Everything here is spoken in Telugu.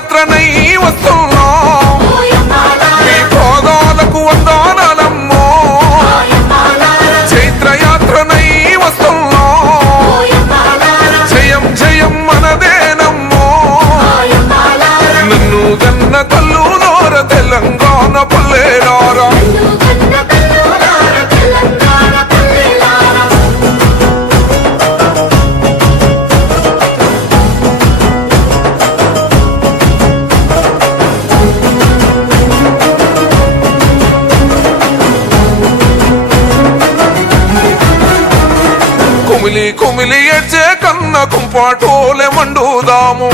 చైత్రయాత్రనై వస్తున్నాం నీ పాదాలకు వందనాలమ్మో చైత్రయాత్రనై వస్తున్నాం జయం జయం మనదేనమ్మో నన్ను గన్న తల్లులోర తెలంగాణ పల్లెలారా కుమిలి కుమిలి ఏడ్చే కన్న కుంపాటోలే మండుదాము